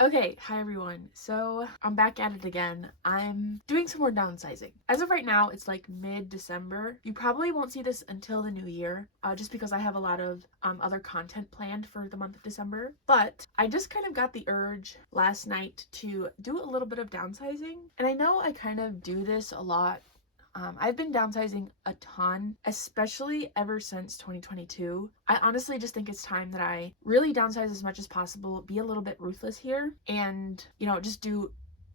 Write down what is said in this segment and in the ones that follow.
Okay, hi everyone. So I'm back at it again. I'm doing some more downsizing. As of right now, it's like mid-December. You probably won't see this until the new year, just because I have a lot of other content planned for the month of December. But I just kind of got the urge last night to do a little bit of downsizing. And I know I kind of do this a lot. I've been downsizing a ton, especially ever since 2022. I honestly just think it's time that I really downsize as much as possible, be a little bit ruthless here, and, just do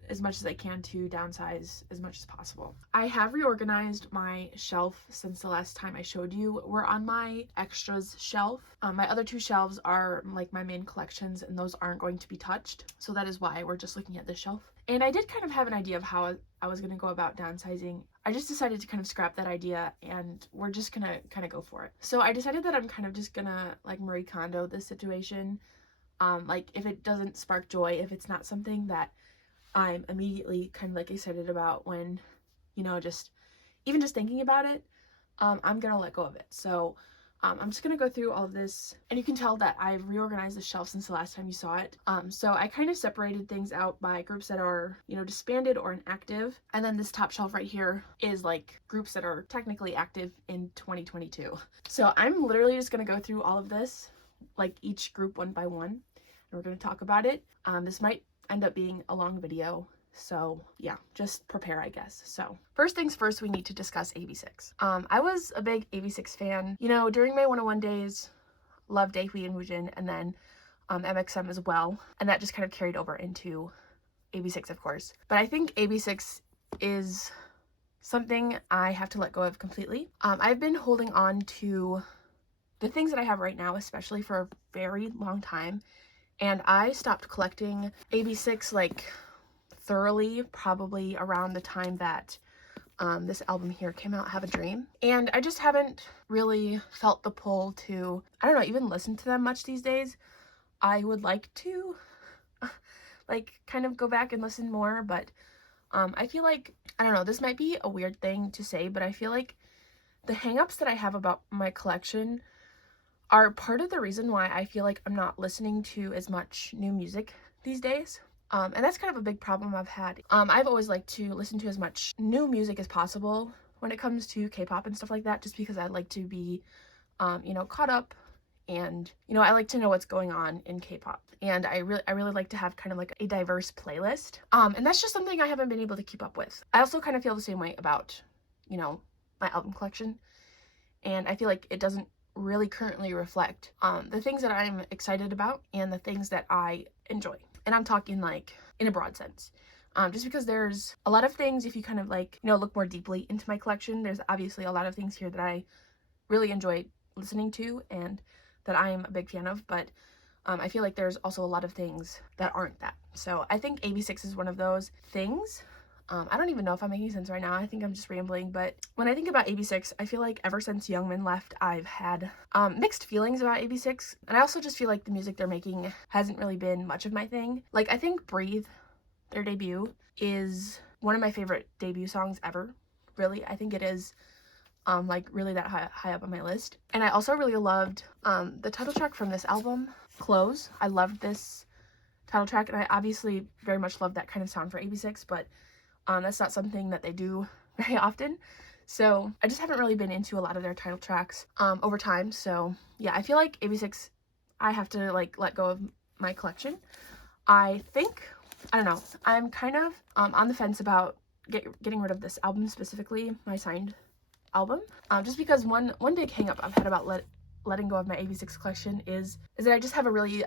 as much as I can to downsize as much as possible. I have reorganized my shelf since the last time I showed you. We're on my extras shelf. My other two shelves are like my main collections, and those aren't going to be touched. So that is why we're just looking at this shelf. And I did kind of have an idea of how I was going to go about downsizing. I just decided to kind of scrap that idea, and we're just going to kind of go for it. So I decided that I'm kind of just going to like Marie Kondo this situation. Like if it doesn't spark joy, if it's not something that I'm immediately kind of like excited about when, just even just thinking about it, I'm gonna let go of it. So I'm just gonna go through all of this, and you can tell that I've reorganized the shelf since the last time you saw it. So I kind of separated things out by groups that are, disbanded or inactive, and then this top shelf right here is like groups that are technically active in 2022. So I'm literally just gonna go through all of this, like each group one by one, and we're gonna talk about it. This might end up being a long video, so yeah, just prepare, I guess. So first things first, we need to discuss AB6. I was a big AB6 fan, during my 101 days. Loved Daehwi and Woojin, and then MXM as well, and that just kind of carried over into AB6, of course. But I think AB6 is something I have to let go of completely. I've been holding on to the things that I have right now, especially for a very long time. And I stopped collecting AB6 like thoroughly probably around the time that this album here came out, Have a Dream. And I just haven't really felt the pull to, I don't know, even listen to them much these days. I would like to like kind of go back and listen more, but I feel like, I don't know, this might be a weird thing to say, but I feel like the hangups that I have about my collection are part of the reason why I feel like I'm not listening to as much new music these days. And that's kind of a big problem I've had. I've always liked to listen to as much new music as possible when it comes to K-pop and stuff like that, just because I like to be, caught up, and, I like to know what's going on in K-pop. And I really like to have kind of like a diverse playlist. And that's just something I haven't been able to keep up with. I also kind of feel the same way about, my album collection. And I feel like it doesn't really currently reflect the things that I'm excited about and the things that I enjoy. And I'm talking like in a broad sense. Just because there's a lot of things, if you kind of like, look more deeply into my collection, there's obviously a lot of things here that I really enjoy listening to and that I am a big fan of, but I feel like there's also a lot of things that aren't that. So I think AB6 is one of those things. I don't even know if I'm making sense right now. I think I'm just rambling, but when I think about AB6, I feel like ever since Youngmin left, I've had mixed feelings about AB6, and I also just feel like the music they're making hasn't really been much of my thing. Like, I think Breathe, their debut, is one of my favorite debut songs ever. Really, I think it is like really that high up on my list. And I also really loved the title track from this album, Close. I loved this title track, and I obviously very much love that kind of sound for AB6, but that's not something that they do very often. So I just haven't really been into a lot of their title tracks over time. So yeah, I feel like AB6, I have to like let go of my collection. I think, I don't know, I'm kind of on the fence about getting rid of this album, specifically my signed album. Just because one big hang up I've had about letting go of my AB6 collection is that I just have a really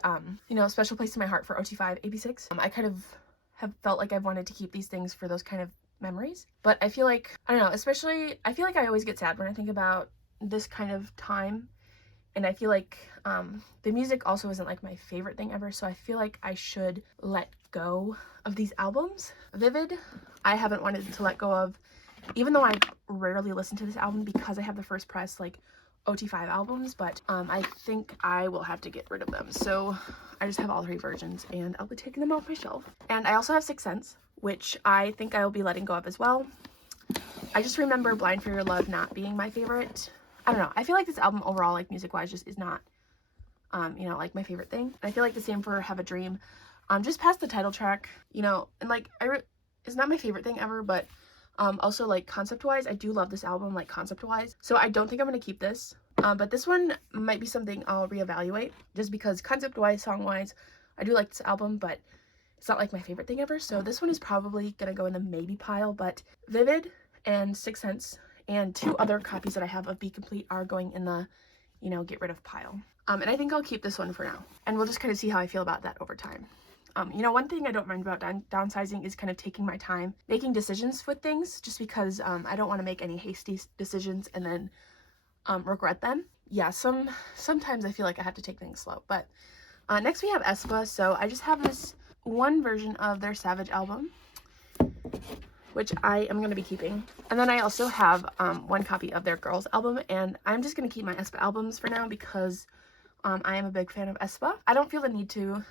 special place in my heart for OT5 AB6. I kind of have felt like I've wanted to keep these things for those kind of memories. But I feel like, I don't know, especially, I feel like I always get sad when I think about this kind of time. And I feel like the music also isn't like my favorite thing ever. So I feel like I should let go of these albums. Vivid, I haven't wanted to let go of, even though I rarely listen to this album because I have the first press like OT5 albums, but I think I will have to get rid of them. So I just have all three versions, and I'll be taking them off my shelf. And I also have Sixth Sense, which I think I will be letting go of as well. I just remember Blind for Your Love not being my favorite. I don't know. I feel like this album overall, like music-wise, just is not, like my favorite thing. And I feel like the same for Have a Dream. just past the title track, you know, and like it's not my favorite thing ever, but also like concept wise, I do love this album, like concept wise, so I don't think I'm gonna keep this, but this one might be something I'll reevaluate, just because concept wise, song wise, I do like this album, but it's not like my favorite thing ever. So this one is probably gonna go in the maybe pile, but Vivid and Sixth Sense and 2 other copies that I have of Be Complete are going in the, you know, get rid of pile. And I think I'll keep this one for now, and we'll just kind of see how I feel about that over time. You know, one thing I don't mind about downsizing is kind of taking my time making decisions with things, just because I don't want to make any hasty decisions and then regret them. Yeah, sometimes I feel like I have to take things slow. But next we have aespa. So I just have this one version of their Savage album, which I am going to be keeping. And then I also have one copy of their Girls album, and I'm just going to keep my aespa albums for now because I am a big fan of aespa. I don't feel the need to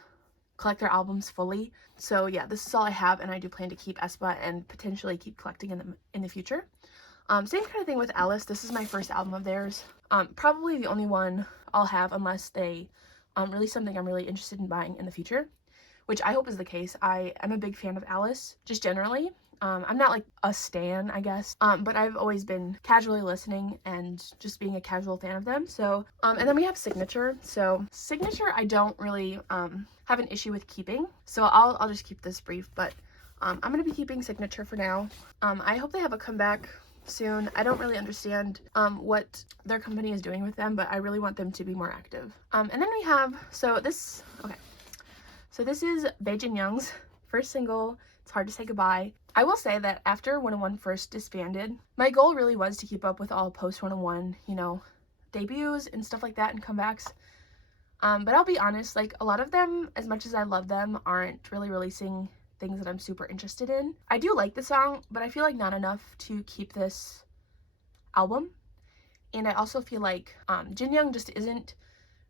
collect their albums fully. So yeah, this is all I have, and I do plan to keep aespa and potentially keep collecting in the future. Same kind of thing with Alice. This is my first album of theirs. Probably the only one I'll have unless they release something I'm really interested in buying in the future, which I hope is the case. I am a big fan of Alice, just generally. I'm not like a stan, I guess, but I've always been casually listening and just being a casual fan of them. So, and then we have Signature. So Signature, I don't really have an issue with keeping. So I'll just keep this brief, but I'm going to be keeping Signature for now. I hope they have a comeback soon. I don't really understand what their company is doing with them, but I really want them to be more active. And then we have, so this is Baejin Young's first single, It's Hard to Say Goodbye. I will say that after 101 first disbanded, my goal really was to keep up with all post 101, you know, debuts and stuff like that and comebacks. But I'll be honest, like a lot of them, as much as I love them, aren't really releasing things that I'm super interested in. I do like the song, but I feel like not enough to keep this album. And I also feel like Jin Young just isn't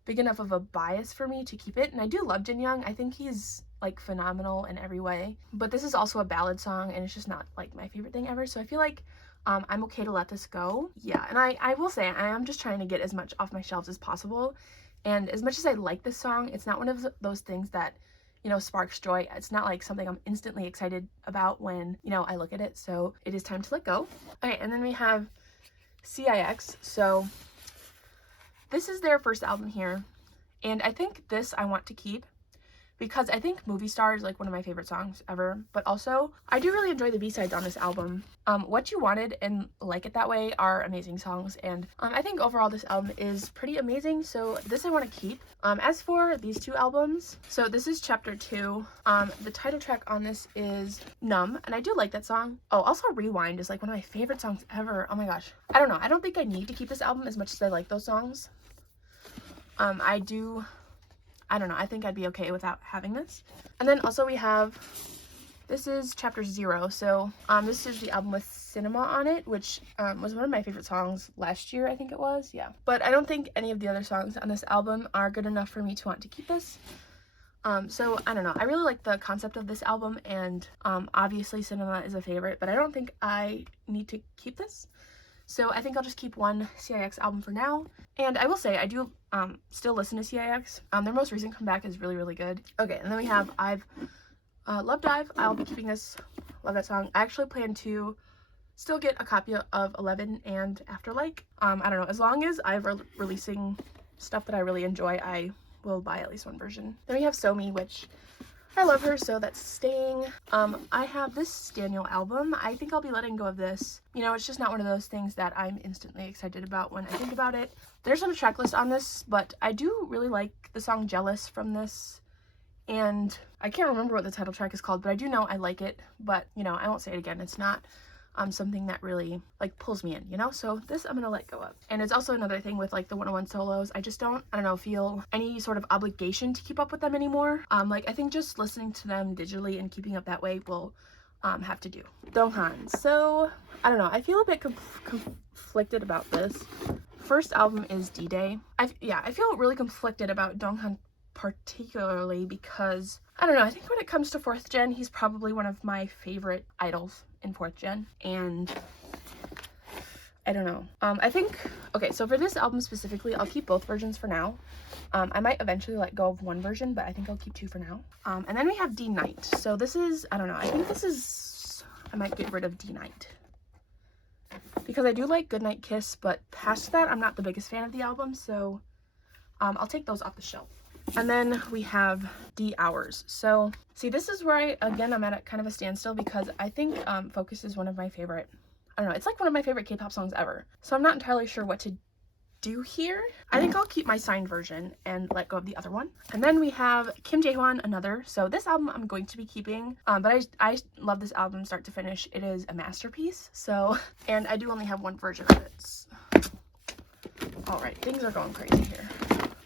big enough of a bias for me to keep it. And I do love Jin Young. I think he's like phenomenal in every way, but this is also a ballad song, and it's just not like my favorite thing ever. So I feel like I'm okay to let this go. Yeah, and I will say I am just trying to get as much off my shelves as possible. And as much as I like this song, it's not one of those things that, you know, sparks joy. It's not like something I'm instantly excited about when, you know, I look at it. So it is time to let go. Okay, and then we have CIX. So this is their first album here, and I think this I want to keep because I think Movie Star is like one of my favorite songs ever, but also I do really enjoy the B-sides on this album. What You Wanted and Like It That Way are amazing songs, and I think overall this album is pretty amazing, so this I want to keep. As for these 2 albums, so this is Chapter 2. The title track on this is Numb, and I do like that song. Oh, also Rewind is like one of my favorite songs ever. Oh my gosh. I don't know. I don't think I need to keep this album as much as I like those songs. I don't know, I think I'd be okay without having this. And then also we have, this is Chapter 0. So this is the album with Cinema on it, which was one of my favorite songs last year, I think it was. Yeah, but I don't think any of the other songs on this album are good enough for me to want to keep this. So I don't know, I really like the concept of this album, and obviously Cinema is a favorite, but I don't think I need to keep this. So I think I'll just keep one CIX album for now. And I will say, I do still listen to CIX. Their most recent comeback is really, really good. Okay, and then we have Love Dive. I'll be keeping this. Love that song. I actually plan to still get a copy of 11 and After Like. I don't know, as long as I'm releasing stuff that I really enjoy, I will buy at least one version. Then we have So Me, which I love her, so that's staying. I have this Daniel album. I think I'll be letting go of this. You know, it's just not one of those things that I'm instantly excited about when I think about it. There's not a track list on this, but I do really like the song Jealous from this. And I can't remember what the title track is called, but I do know I like it. But, you know, I won't say it again. It's not something that really like pulls me in, you know. So this I'm gonna let go of. And it's also another thing with like the 101 solos, I just don't know, feel any sort of obligation to keep up with them anymore. Like I think just listening to them digitally and keeping up that way will have to do. Donghan. So I don't know, I feel a bit conflicted about this. First album is D-Day. I feel really conflicted about Donghan particularly because I don't know, I think when it comes to 4th gen, he's probably one of my favorite idols in 4th gen, and I don't know. I think, okay, so for this album specifically, I'll keep both versions for now. I might eventually let go of one version, but I think I'll keep 2 for now. And then we have D Night. So this is, I don't know, I think this is, I might get rid of D Night. Because I do like Goodnight Kiss, but past that, I'm not the biggest fan of the album, so I'll take those off the shelf. And then we have D Hours. So, see, this is where I'm at kind of a standstill because I think Focus is one of my favorite, I don't know, it's like one of my favorite K-pop songs ever. So I'm not entirely sure what to do here. I think I'll keep my signed version and let go of the other one. And then we have Kim Jae-hwan, Another. So this album I'm going to be keeping, but I love this album start to finish. It is a masterpiece. So, and I do only have one version of it. All right, things are going crazy here.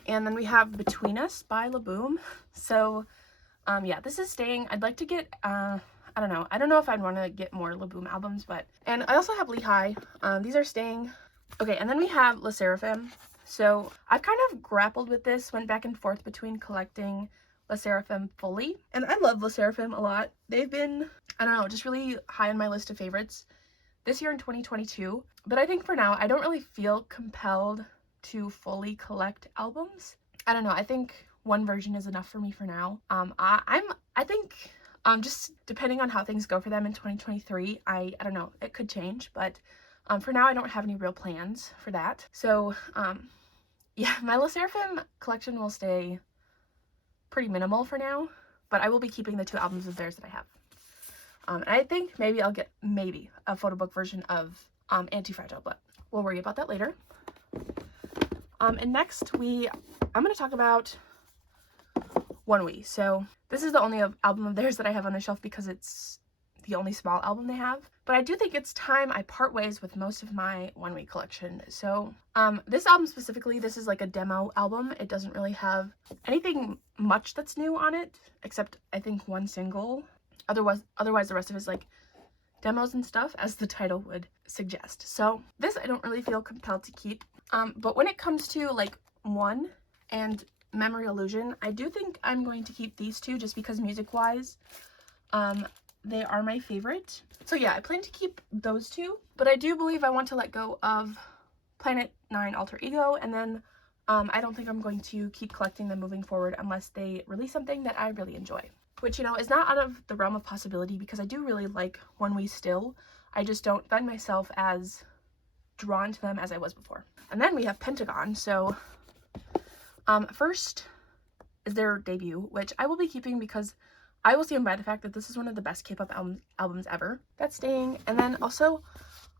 And then we have Between Us by LaBoom. So, yeah, this is staying. I'd like to get, I don't know if I'd want to get more LaBoom albums, but, and I also have Lehigh. These are staying. Okay, and then we have Le Sserafim. So I've kind of grappled with this, went back and forth between collecting Le Sserafim fully. And I love Le Sserafim a lot. They've been, I don't know, just really high on my list of favorites this year in 2022. But I think for now, I don't really feel compelled to fully collect albums. I don't know, I think one version is enough for me for now. I think just depending on how things go for them in 2023, I don't know, it could change, but for now I don't have any real plans for that. So yeah, my Le Sserafim collection will stay pretty minimal for now, but I will be keeping the 2 albums of theirs that I have. And I think maybe I'll get a photo book version of Anti-Fragile, but we'll worry about that later. And next I'm going to talk about ONEWE. So this is the only album of theirs that I have on the shelf because it's the only small album they have. But I do think it's time I part ways with most of my ONEWE collection. So this album specifically, this is like a demo album. It doesn't really have anything much that's new on it, except I think one single. Otherwise the rest of it is like demos and stuff, as the title would suggest. So this I don't really feel compelled to keep. But when it comes to like One and Memory Illusion, I do think I'm going to keep these 2 just because music-wise, they are my favorite. So yeah, I plan to keep those 2, but I do believe I want to let go of Planet 9 Alter Ego, and then I don't think I'm going to keep collecting them moving forward unless they release something that I really enjoy. Which, you know, is not out of the realm of possibility because I do really like ONEWE still. I just don't find myself as drawn to them as I was before. And then we have Pentagon. So first is their debut, which I will be keeping because I will stand by the fact that this is one of the best K-pop albums ever. That's staying. And then also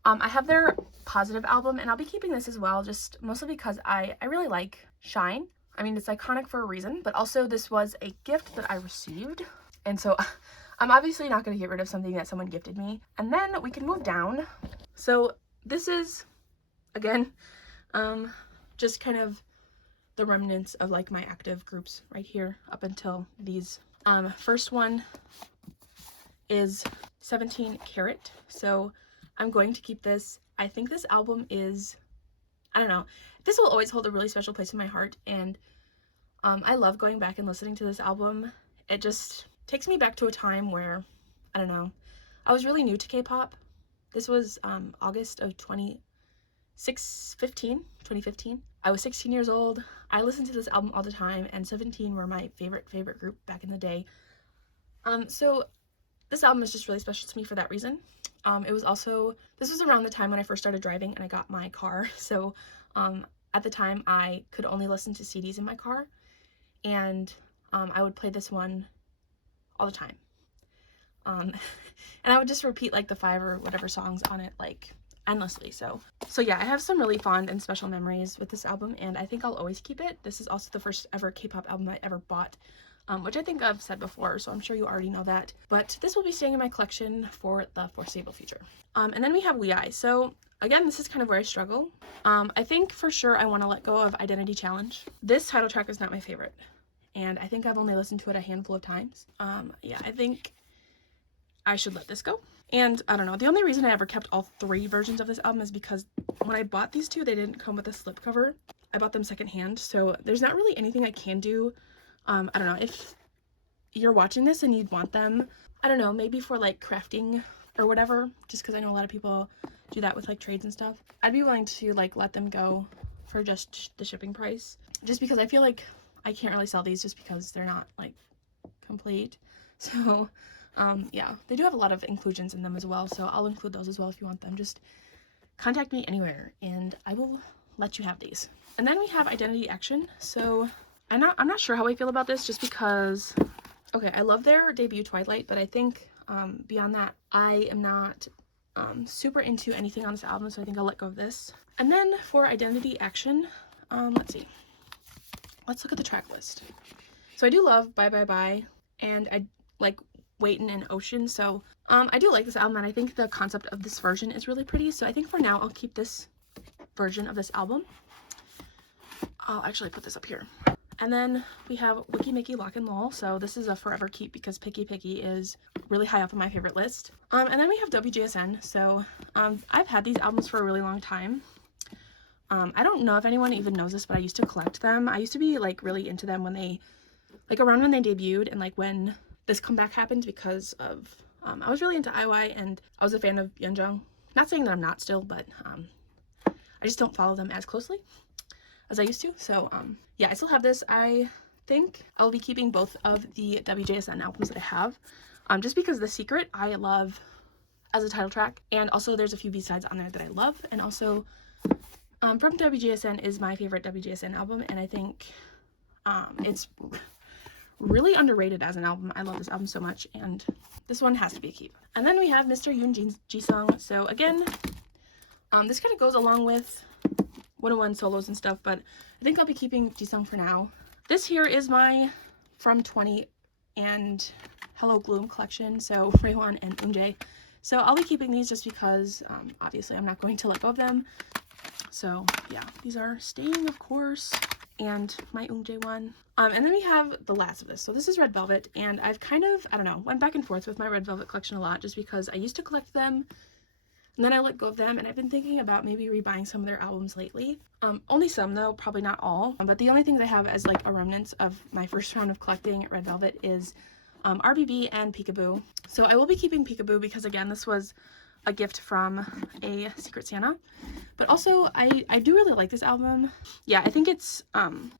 I have their Positive album, and I'll be keeping this as well, just mostly because I really like Shine. I mean, it's iconic for a reason, but also this was a gift that I received, and so I'm obviously not going to get rid of something that someone gifted me. And then we can move down. So this is, again, just kind of the remnants of like my active groups right here up until these. First one is 17 Karat. So I'm going to keep this. I think this album is, I don't know, this will always hold a really special place in my heart, and I love going back and listening to this album. It just takes me back to a time where, I don't know, I was really new to K-pop. This was August of 2015. I was 16 years old. I listened to this album all the time, and 17 were my favorite group back in the day. So this album is just really special to me for that reason. This was around the time when I first started driving and I got my car. So at the time I could only listen to CDs in my car, and I would play this one all the time. And I would just repeat like the 5 or whatever songs on it like endlessly. So yeah, I have some really fond and special memories with this album, and I think I'll always keep it. This is also the first ever K-pop album I ever bought, which I think I've said before, so I'm sure you already know that. But this will be staying in my collection for the foreseeable future. And then we have We. So again, this is kind of where I struggle. I think for sure I want to let go of Identity Challenge. This title track is not my favorite, and I think I've only listened to it a handful of times. Yeah, I think I should let this go. And I don't know, the only reason I ever kept all 3 versions of this album is because when I bought these 2, they didn't come with a slipcover. I bought them secondhand, so there's not really anything I can do. I don't know, if you're watching this and you'd want them, I don't know, maybe for like crafting or whatever, just because I know a lot of people do that with like trades and stuff, I'd be willing to like let them go for just the shipping price, just because I feel like I can't really sell these just because they're not like complete. So yeah, they do have a lot of inclusions in them as well, so I'll include those as well if you want them. Just contact me anywhere and I will let you have these. And then we have Identity Action. So I'm not sure how I feel about this, just because, okay, I love their debut Twilight, but I think beyond that I am not super into anything on this album, so I think I'll let go of this. And then for Identity Action, let's see, let's look at the track list. So I do love Bye Bye Bye, and I like Waitin' and Ocean, so I do like this album, and I think the concept of this version is really pretty, so I think for now I'll keep this version of this album. I'll actually put this up here. And then we have Wiki Mickey Lock and Lol, so this is a forever keep because Picky Picky is really high up on my favorite list. And then we have WJSN, so I've had these albums for a really long time. I don't know if anyone even knows this, but I used to collect them. I used to be like really into them when they, like around when they debuted, and like when this comeback happened, because of I was really into IY and I was a fan of Yeonjung. Not saying that I'm not still, but I just don't follow them as closely as I used to. So yeah, I still have this. I think I'll be keeping both of the WJSN albums that I have, just because The Secret I love as a title track, and also there's a few B-sides on there that I love, and also From WJSN is my favorite WJSN album, and I think it's really underrated as an album. I love this album so much, and this one has to be a keep. And then we have Mr. Yoon Ji-sung. So again, this kind of goes along with 101 solos and stuff, but I think I'll be keeping Ji-sung for now. This here is my From 20 and Hello Gloom collection, so Raewon and Eunjae. So I'll be keeping these just because obviously I'm not going to let go of them. So yeah, these are staying, of course, and my Eunjae one. And then we have the last of this. So this is Red Velvet, and I've kind of, I don't know, went back and forth with my Red Velvet collection a lot, just because I used to collect them and then I let go of them, and I've been thinking about maybe rebuying some of their albums lately. Only some though, probably not all. But the only things I have as like a remnants of my first round of collecting Red Velvet is RBB and Peekaboo. So I will be keeping Peekaboo because, again, this was a gift from a Secret Santa. But also, I do really like this album. Yeah, I think it's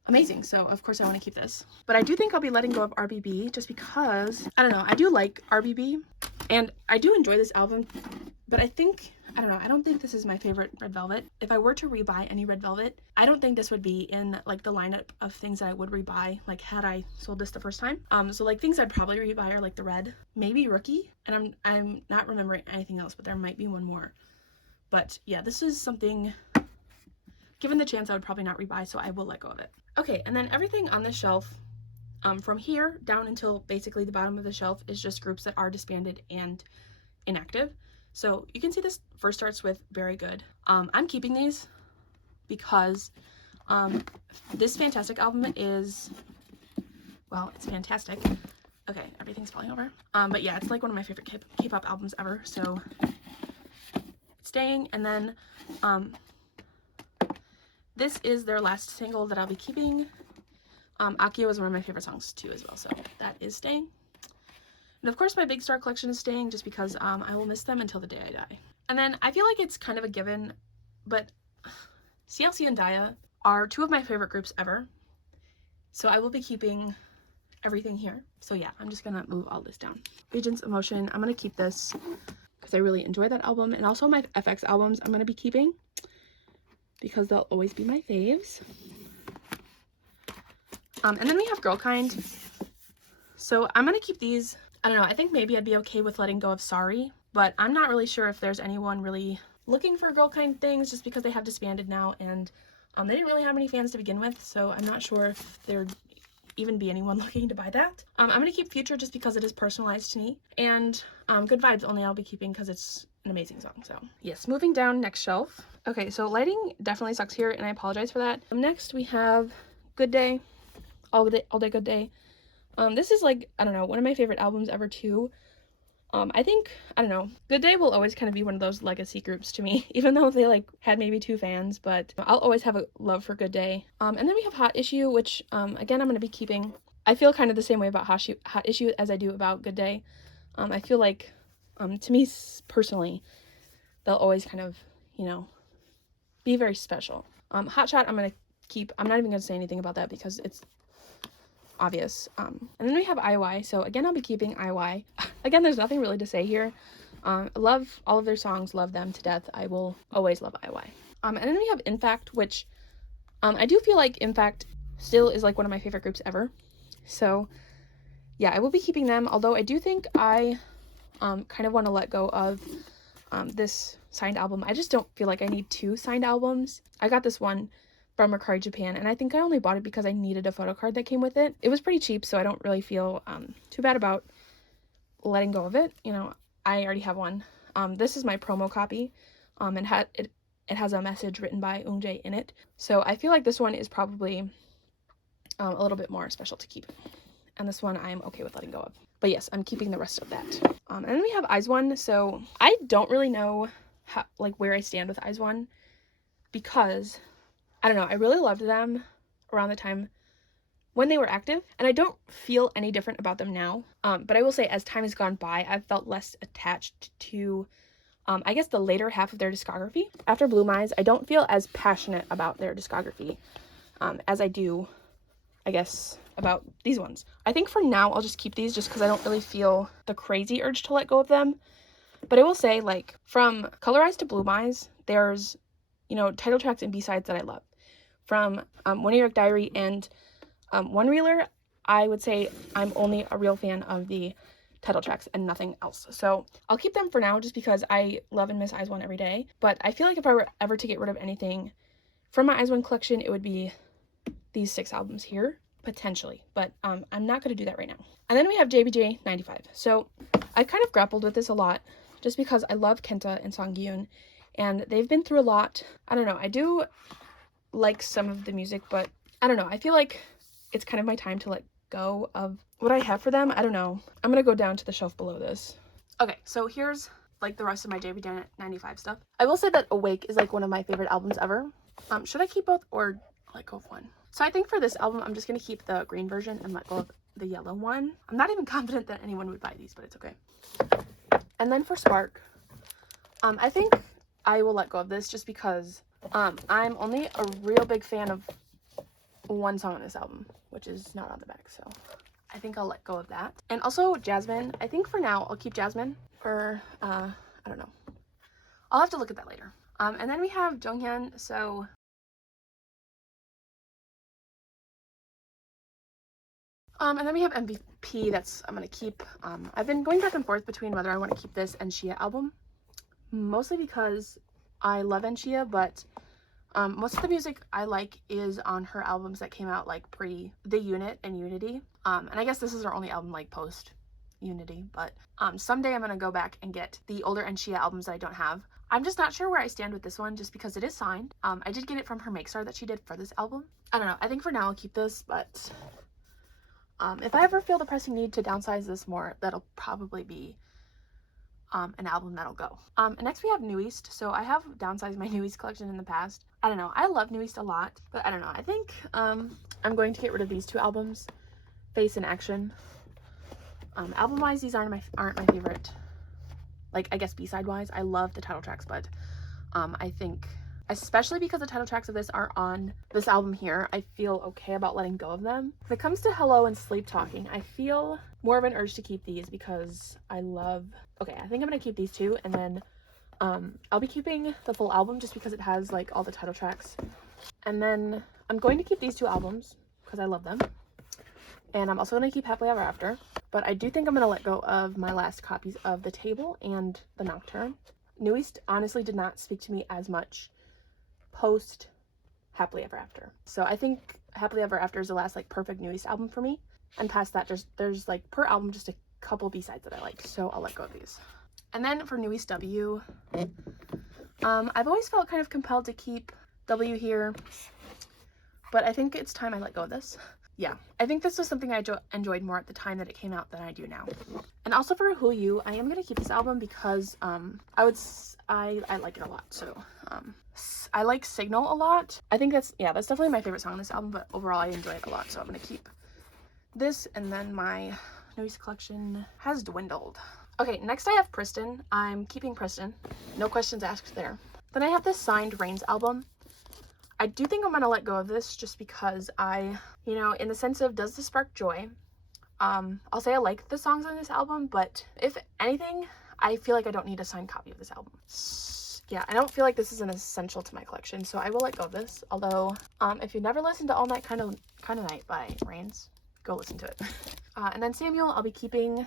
amazing, so of course I want to keep this. But I do think I'll be letting go of RBB just because, I don't know, I do like RBB, and I do enjoy this album, but I think, I don't know, I don't think this is my favorite Red Velvet. If I were to rebuy any Red Velvet, I don't think this would be in like the lineup of things that I would rebuy, like had I sold this the first time. So like things I'd probably rebuy are like the Red, maybe Rookie, and I'm not remembering anything else, but there might be one more. But yeah, this is something, given the chance, I would probably not rebuy, so I will let go of it. Okay, and then everything on this shelf, from here down until basically the bottom of the shelf, is just groups that are disbanded and inactive. So you can see this first starts with Very Good. I'm keeping these because this fantastic album is, well, it's fantastic. Okay, everything's falling over. But yeah, it's like one of my favorite K-pop albums ever, so it's staying. And then this is their last single that I'll be keeping. Akio is one of my favorite songs too as well, so that is staying. And of course my Big Star collection is staying just because I will miss them until the day I die. And then I feel like it's kind of a given, but CLC and Daya are two of my favorite groups ever. So I will be keeping everything here. So yeah, I'm just gonna move all this down. Agents Emotion, I'm gonna keep this because I really enjoy that album. And also my FX albums I'm gonna be keeping because they'll always be my faves. And then we have Girl Kind. So I'm gonna keep these. I don't know, I think maybe I'd be okay with letting go of Sorry, but I'm not really sure if there's anyone really looking for Girl Kind things just because they have disbanded now, and they didn't really have any fans to begin with, so I'm not sure if there'd even be anyone looking to buy that. I'm gonna keep Future just because it is personalized to me, and Good Vibes only I'll be keeping because it's an amazing song. So yes, moving down, next shelf. Okay, so lighting definitely sucks here, and I apologize for that. Next we have Good Day, All Day Good Day. This is like, I don't know, one of my favorite albums ever too. I think, I don't know, Good Day will always kind of be one of those legacy groups to me, even though they like had maybe 2 fans, but I'll always have a love for Good Day. And then we have Hot Issue, which again I'm going to be keeping. I feel kind of the same way about Hot Issue as I do about Good Day. I feel like, to me personally, they'll always kind of, you know, be very special. Hot Shot, I'm not even gonna say anything about that because it's obvious. And then we have IY. So again, I'll be keeping IY. Again, there's nothing really to say here. Love all of their songs, love them to death. I will always love IY. And then we have In Fact, which I do feel like In Fact still is like one of my favorite groups ever. So yeah, I will be keeping them, although I do think I kind of want to let go of this signed album. I just don't feel like I need 2 signed albums. I got this one from Mercari Japan, and I think I only bought it because I needed a photo card that came with it. It was pretty cheap, so I don't really feel too bad about letting go of it. You know, I already have one. This is my promo copy, and it has a message written by Eunjae in it. So I feel like this one is probably a little bit more special to keep. And this one I'm okay with letting go of. But yes, I'm keeping the rest of that. And then we have IZ*ONE. So I don't really know where I stand with IZ*ONE because, I don't know, I really loved them around the time when they were active, and I don't feel any different about them now. But I will say, as time has gone by, I've felt less attached to, I guess, the later half of their discography. After Blue Eyes, I don't feel as passionate about their discography as I do, I guess, about these ones. I think for now, I'll just keep these just because I don't really feel the crazy urge to let go of them. But I will say, like, from Color Eyes to Blue Eyes, there's, you know, title tracks and B-sides that I love. From One New York Diary and One Reeler, I would say I'm only a real fan of the title tracks and nothing else. So I'll keep them for now just because I love and miss IZ*ONE every day. But I feel like if I were ever to get rid of anything from my IZ*ONE collection, it would be these 6 albums here, potentially. But I'm not going to do that right now. And then we have JBJ 95. So I've kind of grappled with this a lot just because I love Kenta and Songhyun, and they've been through a lot. I don't know. I do like some of the music, but I don't know. I feel like it's kind of my time to let go of what I have for them. I don't know. I'm going to go down to the shelf below this. Okay, so here's like the rest of my JBJ 95 stuff. I will say that Awake is like one of my favorite albums ever. Should I keep both or let go of one? So I think for this album, I'm just going to keep the green version and let go of the yellow one. I'm not even confident that anyone would buy these, but it's okay. And then for Spark, I think I will let go of this just because I'm only a real big fan of one song on this album, which is not on the back, so I think I'll let go of that. And also Jasmine, I think for now I'll keep Jasmine for I don't know, I'll have to look at that later. And then we have Jonghyun. So and then we have MVP. That's I'm gonna keep. I've been going back and forth between whether I want to keep this and Shia album, mostly because I love Enshia, but most of the music I like is on her albums that came out like pre The Unit and Unity. And I guess this is her only album like post Unity, but someday I'm gonna go back and get the older Enshia albums that I don't have. I'm just not sure where I stand with this one just because it is signed. I did get it from her Makestar that she did for this album. I don't know. I think for now I'll keep this, but if I ever feel the pressing need to downsize this more, that'll probably be an album that'll go. And next we have New East. So I have downsized my New East collection in the past. I don't know. I love New East a lot, but I don't know. I think I'm going to get rid of these 2 albums, Face and Action. Album-wise, these aren't my favorite. Like, I guess B-side wise, I love the title tracks, but I think, especially because the title tracks of this are on this album here, I feel okay about letting go of them. If it comes to Hello and Sleep Talking, I feel more of an urge to keep these because I love, okay, I think I'm gonna keep these 2, and then I'll be keeping the full album just because it has like all the title tracks. And then I'm going to keep these 2 albums because I love them. And I'm also going to keep Happily Ever After. But I do think I'm going to let go of my last copies of The Table and The Nocturne. New East honestly did not speak to me as much post Happily Ever After. So I think Happily Ever After is the last like perfect New East album for me. And past that, there's like per album just a couple B-sides that I like. So I'll let go of these. And then for New East W, I've always felt kind of compelled to keep W here. But I think it's time I let go of this. Yeah, I think this was something I enjoyed more at the time that it came out than I do now. And also for Who You, I am going to keep this album because I like it a lot. So I like Signal a lot. I think that's definitely my favorite song on this album, but overall I enjoy it a lot. So I'm going to keep this. And then my New East collection has dwindled. Okay, next I have Pristin. I'm keeping Pristin. No questions asked there. Then I have this signed Rains album. I do think I'm gonna let go of this just because you know, in the sense of does this spark joy? I'll say I like the songs on this album, but if anything, I feel like I don't need a signed copy of this album. Yeah, I don't feel like this is an essential to my collection, so I will let go of this. Although, if you've never listened to All Night Kind of Night by Rains, go listen to it. And then Samuel, I'll be keeping.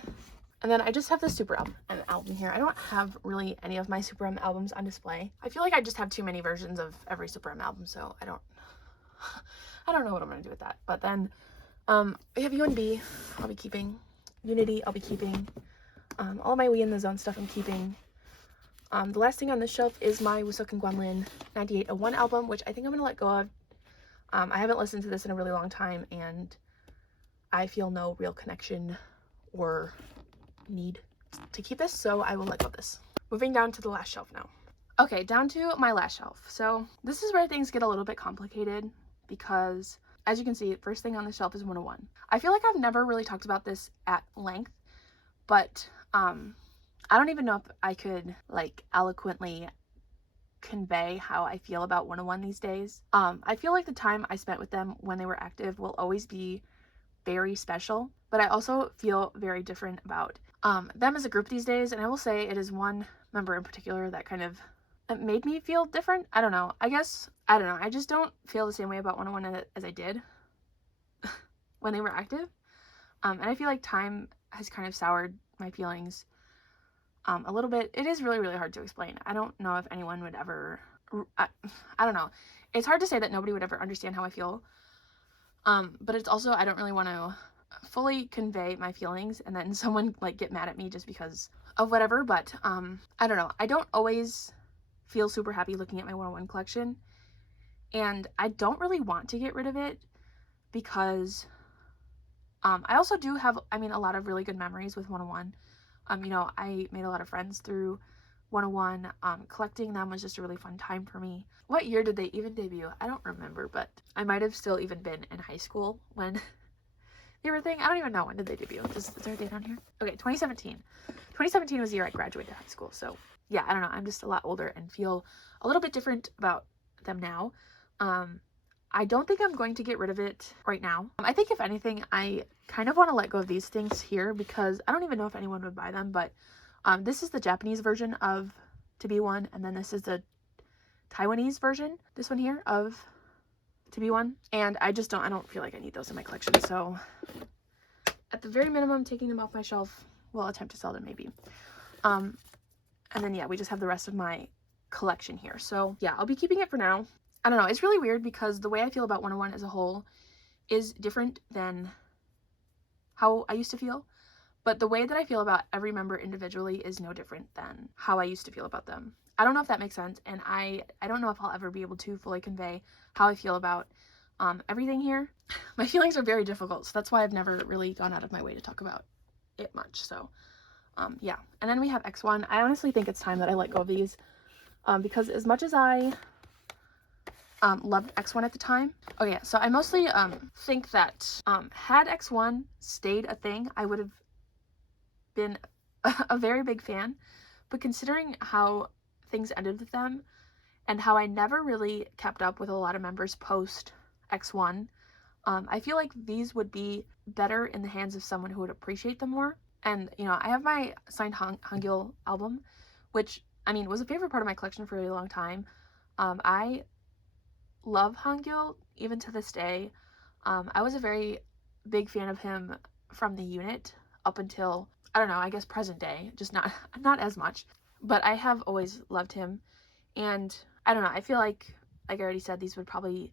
And then I just have this Super M album here. I don't have really any of my Super M albums on display. I feel like I just have too many versions of every Super M album, so I don't know what I'm gonna do with that. But then we have UNB, I'll be keeping. Unity, I'll be keeping. All my We in the Zone stuff I'm keeping. The last thing on this shelf is my Woosuk and Gwendolyn 9801 album, which I think I'm gonna let go of. I haven't listened to this in a really long time, and I feel no real connection or need to keep this, so I will let go of this. Moving down to the last shelf now. Okay, down to my last shelf. So this is where things get a little bit complicated because, as you can see, first thing on the shelf is 101. I feel like I've never really talked about this at length, but I don't even know if I could like eloquently convey how I feel about 101 these days. I feel like the time I spent with them when they were active will always be very special, but I also feel very different about them as a group these days, and I will say it is one member in particular that kind of made me feel different. I don't know. I don't know. I just don't feel the same way about 101 as I did when they were active. And I feel like time has kind of soured my feelings a little bit. It is really, really hard to explain. I don't know if anyone would ever, I don't know. It's hard to say that nobody would ever understand how I feel. But it's also, I don't really want to fully convey my feelings and then someone like get mad at me just because of whatever. But I don't know. I don't always feel super happy looking at my 101 collection, and I don't really want to get rid of it because I also do have, I mean, a lot of really good memories with 101. You know, I made a lot of friends through 101. Collecting them was just a really fun time for me. What year did they even debut? I don't remember, but I might have still even been in high school when they were a thing. I don't even know, when did they debut? Is there a date on here? Okay, 2017. 2017 was the year I graduated high school, so yeah, I don't know. I'm just a lot older and feel a little bit different about them now. I don't think I'm going to get rid of it right now. I think if anything, I kind of want to let go of these things here because I don't even know if anyone would buy them, but this is the Japanese version of To Be One, and then this is the Taiwanese version, this one here, of To Be One, and I don't feel like I need those in my collection, so at the very minimum, taking them off my shelf. We'll attempt to sell them maybe. And then yeah, we just have the rest of my collection here, so yeah, I'll be keeping it for now. I don't know, it's really weird because the way I feel about 101 as a whole is different than how I used to feel, but the way that I feel about every member individually is no different than how I used to feel about them. I don't know if that makes sense, and I don't know if I'll ever be able to fully convey how I feel about everything here. My feelings are very difficult, so that's why I've never really gone out of my way to talk about it much, so yeah. And then we have X1. I honestly think it's time that I let go of these because as much as I loved X1 at the time. Oh yeah, so I mostly think that had X1 stayed a thing, I would have been a very big fan, but considering how things ended with them and how I never really kept up with a lot of members post X1, I feel like these would be better in the hands of someone who would appreciate them more. And you know, I have my signed Hangul album, which I mean was a favorite part of my collection for a really long time. I love Hangul even to this day. I was a very big fan of him from the unit up until, I don't know, I guess present day, just not as much, but I have always loved him. And I don't know, I feel like I already said, these would probably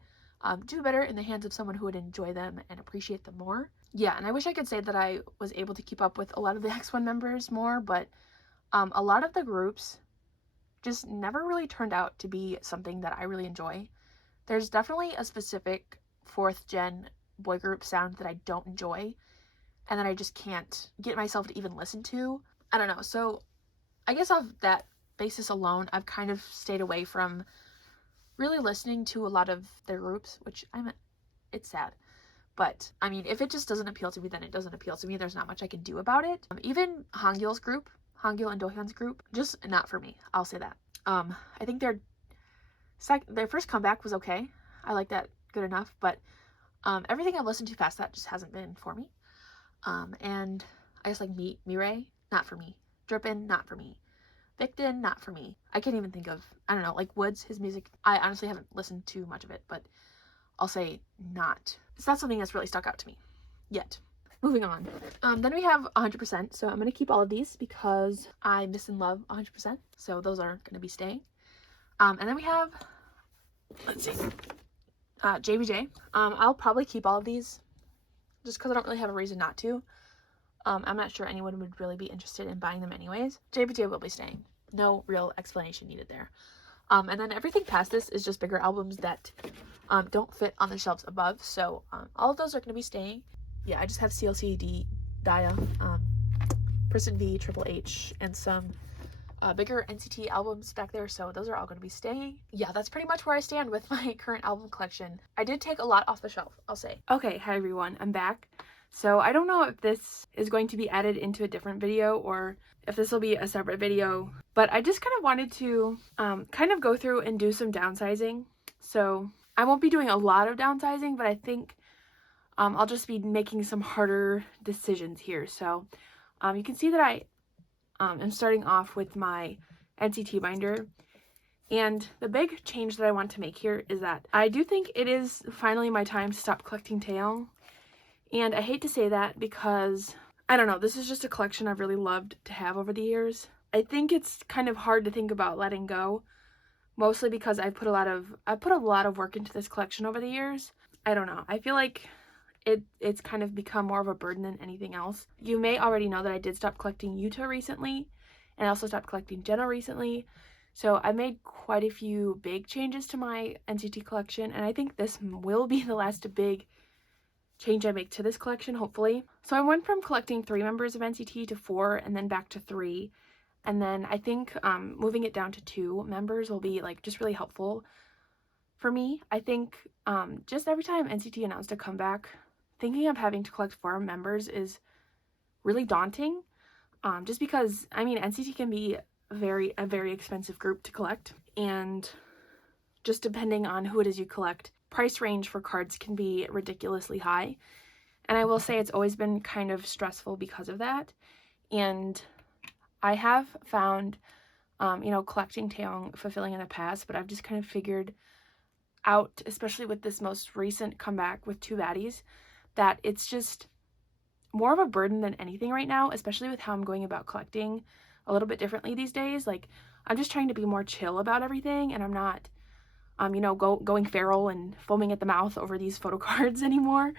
do better in the hands of someone who would enjoy them and appreciate them more. Yeah, and I wish I could say that I was able to keep up with a lot of the X1 members more, but a lot of the groups just never really turned out to be something that I really enjoy. There's definitely a specific 4th gen boy group sound that I don't enjoy and that I just can't get myself to even listen to. I don't know, so I guess off that basis alone, I've kind of stayed away from really listening to a lot of their groups, which it's sad. But, I mean, if it just doesn't appeal to me, then it doesn't appeal to me. There's not much I can do about it. Even Hangul's group, Hangul and Dohyun's group. Just not for me. I'll say that. I think their first comeback was okay. I like that good enough, but everything I've listened to past that just hasn't been for me. And I just like Mirai, not for me. Drippin', not for me. Victon, not for me. I can't even think of, I don't know, like Woods, his music. I honestly haven't listened to much of it, but I'll say not. It's not something that's really stuck out to me yet. Moving on. Then we have 100%. So I'm going to keep all of these because I miss and love 100%. So those are going to be staying. And then we have, let's see, JBJ. I'll probably keep all of these just because I don't really have a reason not to. I'm not sure anyone would really be interested in buying them anyways. JBJ will be staying. No real explanation needed there. And then everything past this is just bigger albums that don't fit on the shelves above. So all of those are going to be staying. Yeah, I just have CLC, Dia, Person V, Triple H, and some bigger NCT albums back there. So those are all going to be staying. Yeah, that's pretty much where I stand with my current album collection. I did take a lot off the shelf, I'll say. Okay, hi everyone. I'm back. So I don't know if this is going to be added into a different video or if this will be a separate video, but I just kind of wanted to kind of go through and do some downsizing. So I won't be doing a lot of downsizing, but I think I'll just be making some harder decisions here. So you can see that I am starting off with my NCT binder. And the big change that I want to make here is that I do think it is finally my time to stop collecting Taeyong. And I hate to say that because, I don't know, this is just a collection I've really loved to have over the years. I think it's kind of hard to think about letting go, mostly because I put a lot of work into this collection over the years. I don't know. I feel like it's kind of become more of a burden than anything else. You may already know that I did stop collecting Yuta recently, and I also stopped collecting Jenna recently. So I made quite a few big changes to my NCT collection, and I think this will be the last big change I make to this collection, hopefully. So I went from collecting 3 members of NCT to 4 and then back to 3. And then I think moving it down to 2 members will be like just really helpful for me. I think just every time NCT announced a comeback, thinking of having to collect 4 members is really daunting. Just because, I mean, NCT can be a very expensive group to collect. And just depending on who it is you collect, price range for cards can be ridiculously high, and I will say it's always been kind of stressful because of that. And I have found collecting Taeyong fulfilling in the past, but I've just kind of figured out, especially with this most recent comeback with 2 baddies, that it's just more of a burden than anything right now, especially with how I'm going about collecting a little bit differently these days. Like, I'm just trying to be more chill about everything, and I'm not going feral and foaming at the mouth over these photo cards anymore.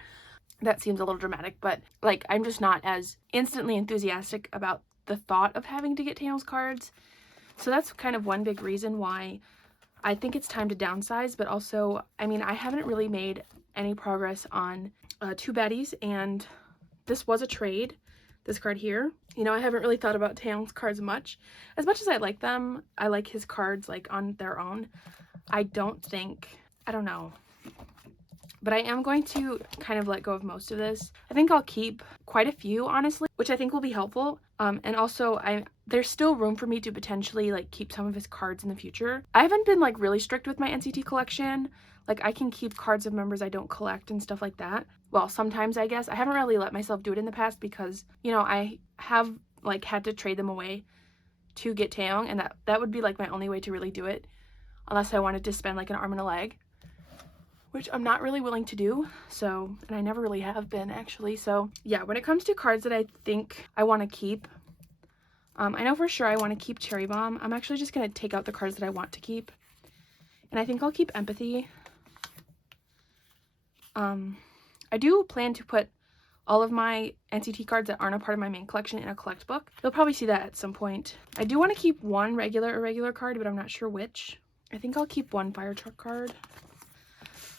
That seems a little dramatic, but like, I'm just not as instantly enthusiastic about the thought of having to get Taeyong's cards. So that's kind of one big reason why I think it's time to downsize. But also, I mean, I haven't really made any progress on 2 baddies, and this was a trade, this card here. I haven't really thought about Taeyong's cards much. As much as I like them, I like his cards like on their own. I don't know, but I am going to kind of let go of most of this. I think I'll keep quite a few, honestly, which I think will be helpful. And also there's still room for me to potentially like keep some of his cards in the future. I haven't been like really strict with my NCT collection. Like, I can keep cards of members I don't collect and stuff like that. Well, sometimes, I guess. I haven't really let myself do it in the past because, I have like had to trade them away to get Taeyong, and that would be like my only way to really do it. Unless I wanted to spend like an arm and a leg, which I'm not really willing to do. So, and I never really have been, actually. So yeah, when it comes to cards that I think I want to keep, I know for sure I want to keep Cherry Bomb. I'm actually just going to take out the cards that I want to keep. And I think I'll keep Empathy. I do plan to put all of my NCT cards that aren't a part of my main collection in a collect book. You'll probably see that at some point. I do want to keep one regular irregular card, but I'm not sure which. I think I'll keep one Fire Truck card.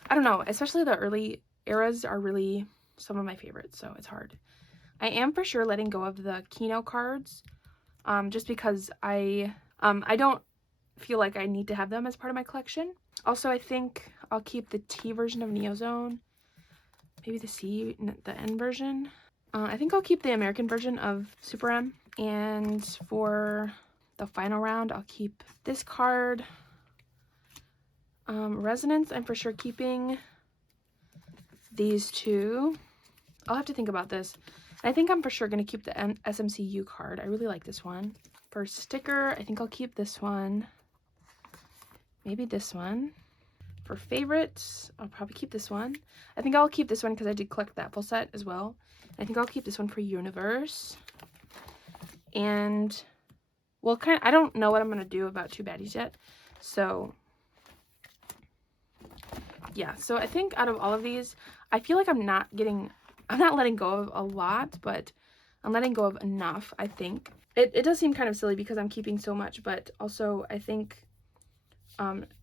I don't know, especially the early eras are really some of my favorites, so it's hard. I am for sure letting go of the Kino cards, just because I don't feel like I need to have them as part of my collection. Also, I think I'll keep the T version of Neozone, maybe the N version. I think I'll keep the American version of Super M. And for the final round, I'll keep this card. Resonance, I'm for sure keeping. These two. I'll have to think about this. I think I'm for sure going to keep the SMCU card. I really like this one. For sticker, I think I'll keep this one. Maybe this one. For favorites, I'll probably keep this one. I think I'll keep this one because I did collect that full set as well. I think I'll keep this one for universe. And, well, I don't know what I'm going to do about Two Baddies yet. So, yeah. So I think out of all of these, I feel like I'm not letting go of a lot, but I'm letting go of enough, I think. It does seem kind of silly because I'm keeping so much, but also I think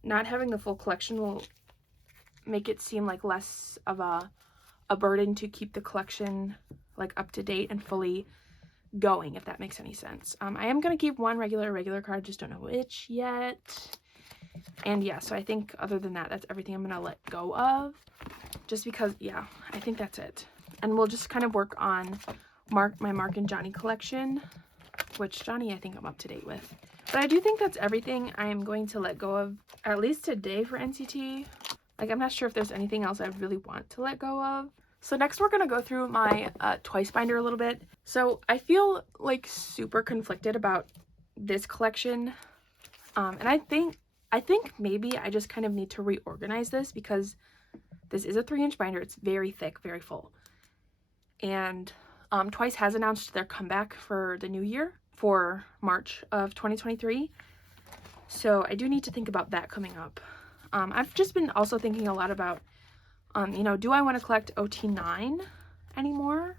not having the full collection will make it seem like less of a burden to keep the collection like up to date and fully going, if that makes any sense. I am going to keep one regular card, just don't know which yet. And yeah, so I think other than that, that's everything I'm going to let go of. Just because, yeah, I think that's it. And we'll just kind of work on my Mark and Johnny collection, which Johnny I think I'm up to date with. But I do think that's everything I am going to let go of, at least today for NCT. Like, I'm not sure if there's anything else I really want to let go of. So next we're going to go through my Twice binder a little bit. So I feel like super conflicted about this collection. And I think maybe I just kind of need to reorganize this because this is a 3-inch binder. It's very thick, very full. And Twice has announced their comeback for the new year for March of 2023. So I do need to think about that coming up. I've just been also thinking a lot about, you know, do I want to collect OT9 anymore?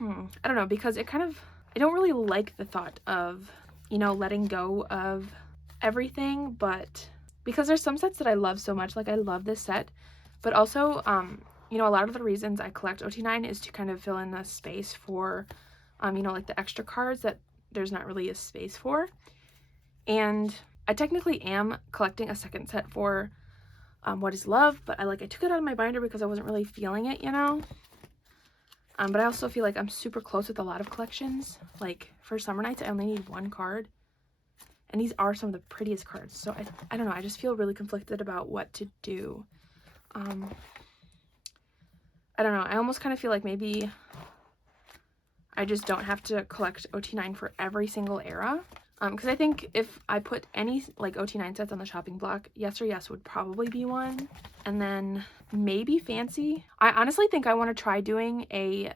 I don't know, because I don't really like the thought of, you know, letting go of everything, but because there's some sets that I love so much, like I love this set, but also, you know, a lot of the reasons I collect OT9 is to kind of fill in the space for, you know, like the extra cards that there's not really a space for. And I technically am collecting a second set for What Is Love, but I took it out of my binder because I wasn't really feeling it, you know. But I also feel like I'm super close with a lot of collections. Like for Summer Nights, I only need one card. And these are some of the prettiest cards. So I don't know, I just feel really conflicted about what to do. I don't know, I almost kind of feel like maybe I just don't have to collect OT9 for every single era. Because I think if I put any like OT9 sets on the shopping block, Yes or Yes would probably be one. And then maybe Fancy. I honestly think I want to try doing a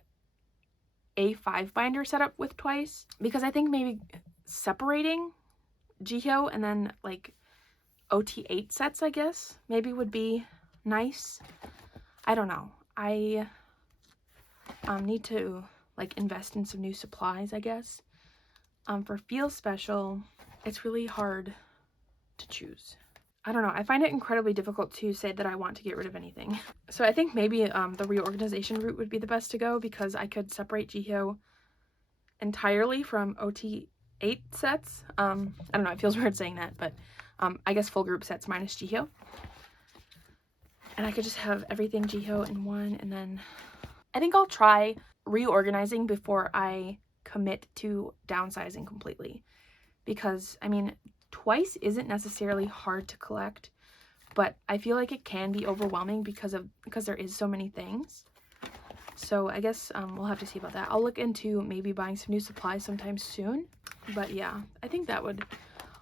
A5 binder setup with Twice. Because I think maybe separating Jihyo and then like OT8 sets, I guess, maybe would be nice. I don't know. I need to like invest in some new supplies, I guess. For Feel Special, it's really hard to choose. I don't know. I find it incredibly difficult to say that I want to get rid of anything. So I think maybe the reorganization route would be the best to go because I could separate Jihyo entirely from OT8 sets. I don't know. It feels weird saying that, but I guess full group sets minus Jihyo. And I could just have everything Jihyo in one, and then I think I'll try reorganizing before I commit to downsizing completely, because I mean Twice isn't necessarily hard to collect, but I feel like it can be overwhelming because there is so many things. So I guess we'll have to see about that. I'll look into maybe buying some new supplies sometime soon, but yeah, I think that would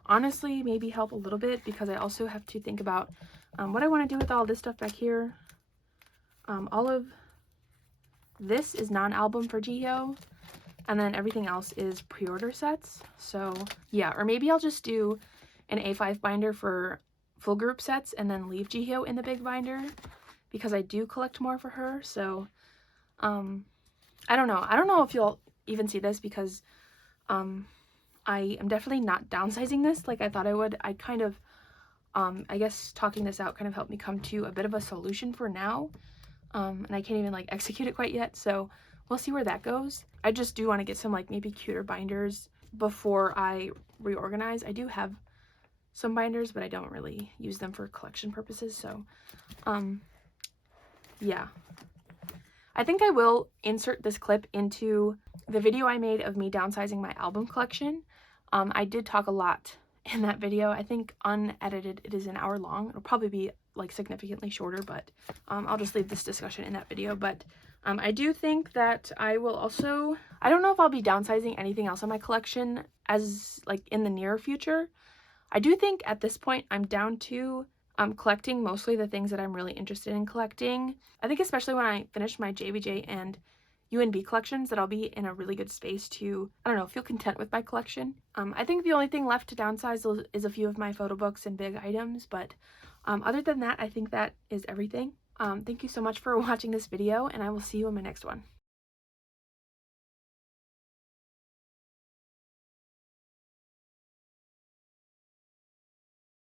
honestly maybe help a little bit because I also have to think about what I want to do with all this stuff back here. All of this is non-album for Jihyo. And then everything else is pre-order sets. So yeah, or maybe I'll just do an A5 binder for full group sets and then leave Jihyo in the big binder because I do collect more for her. So I don't know. I don't know if you'll even see this because I am definitely not downsizing this like I thought I would. I kind of I guess talking this out kind of helped me come to a bit of a solution for now. And I can't even like execute it quite yet. So we'll see where that goes. I just do want to get some like maybe cuter binders before I reorganize. I do have some binders, but I don't really use them for collection purposes. So, yeah. I think I will insert this clip into the video I made of me downsizing my album collection. I did talk a lot in that video. I think unedited it is an hour long. It'll probably be like significantly shorter, but I'll just leave this discussion in that video. But I do think that I will also, I don't know if I'll be downsizing anything else in my collection as like in the near future. I do think at this point I'm down to collecting mostly the things that I'm really interested in collecting. I think especially when I finish my JBJ and UNB collections that I'll be in a really good space to, I don't know, feel content with my collection. I think the only thing left to downsize is a few of my photo books and big items, but other than that, I think that is everything. Thank you so much for watching this video, and I will see you in my next one.